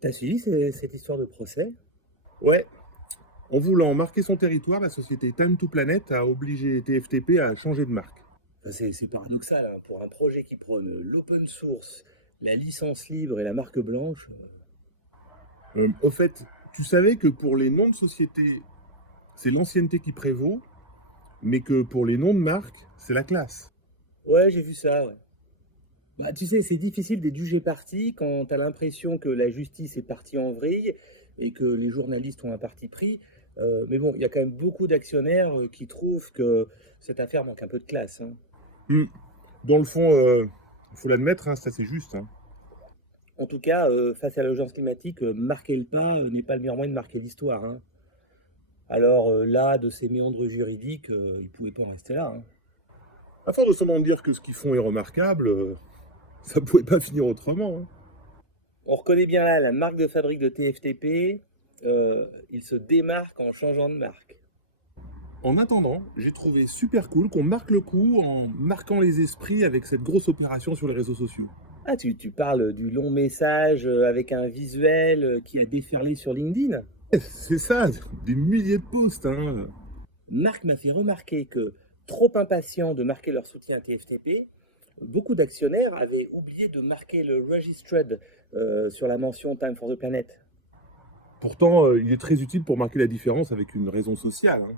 T'as suivi cette histoire de procès? Ouais, en voulant marquer son territoire, la société Time to Planet a obligé TFTP à changer de marque. Enfin, c'est paradoxal, hein, pour un projet qui prône l'open source, la licence libre et la marque blanche. Au fait, tu savais que pour les noms de société, c'est l'ancienneté qui prévaut, mais que pour les noms de marque, c'est la classe. Ouais, j'ai vu ça, ouais. Bah, tu sais, c'est difficile d'être jugé parti quand t'as l'impression que la justice est partie en vrille et que les journalistes ont un parti pris. Mais bon, il y a quand même beaucoup d'actionnaires qui trouvent que cette affaire manque un peu de classe, hein. Hmm. Dans le fond, faut l'admettre, hein, ça c'est juste, hein. En tout cas, face à l'urgence climatique, marquer le pas n'est pas le meilleur moyen de marquer l'histoire, hein. Alors là, de ces méandres juridiques, ils ne pouvaient pas en rester là, hein. À force de seulement dire que ce qu'ils font est remarquable, ça pouvait pas finir autrement, hein. On reconnaît bien là la marque de fabrique de TFTP. Il se démarque en changeant de marque. En attendant, j'ai trouvé super cool qu'on marque le coup en marquant les esprits avec cette grosse opération sur les réseaux sociaux. Ah, tu parles du long message avec un visuel qui a déferlé sur LinkedIn. C'est ça, des milliers de posts, hein. Marc m'a fait remarquer que, trop impatients de marquer leur soutien à TFTP, beaucoup d'actionnaires avaient oublié de marquer le registered sur la mention Time for the Planet. Pourtant, il est très utile pour marquer la différence avec une raison sociale, hein.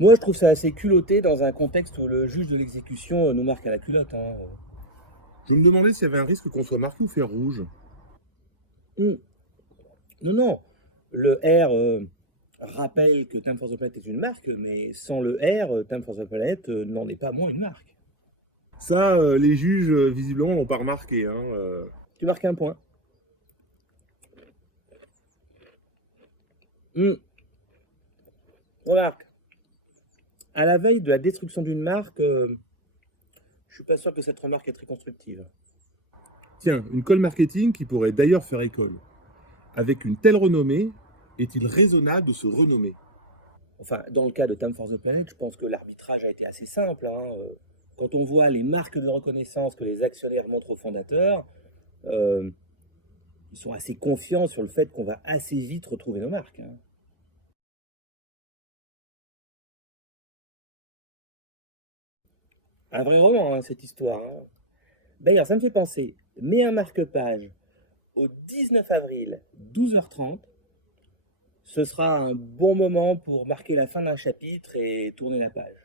Moi, je trouve ça assez culotté dans un contexte où le juge de l'exécution nous marque à la culotte, hein. Je me demandais s'il y avait un risque qu'on soit marqué ou fait rouge. Hmm. Non, non, le R rappelle que Time for the Planet est une marque, mais sans le R, Time for the Planet n'en est pas moins une marque. Ça, les juges, visiblement, l'ont pas remarqué, hein. Tu marques un point. Hmm. Remarque, à la veille de la destruction d'une marque, je suis pas sûr que cette remarque est très constructive. Tiens, une colle marketing qui pourrait d'ailleurs faire école. Avec une telle renommée, est-il raisonnable de se renommer? Enfin, dans le cas de Time for the Planet, je pense que l'arbitrage a été assez simple, hein. Quand on voit les marques de reconnaissance que les actionnaires montrent aux fondateurs, euh, ils sont assez confiants sur le fait qu'on va assez vite retrouver nos marques, hein. Un vrai roman, hein, cette histoire, hein. D'ailleurs, ça me fait penser, mets un marque-page au 19 avril, 12h30. Ce sera un bon moment pour marquer la fin d'un chapitre et tourner la page.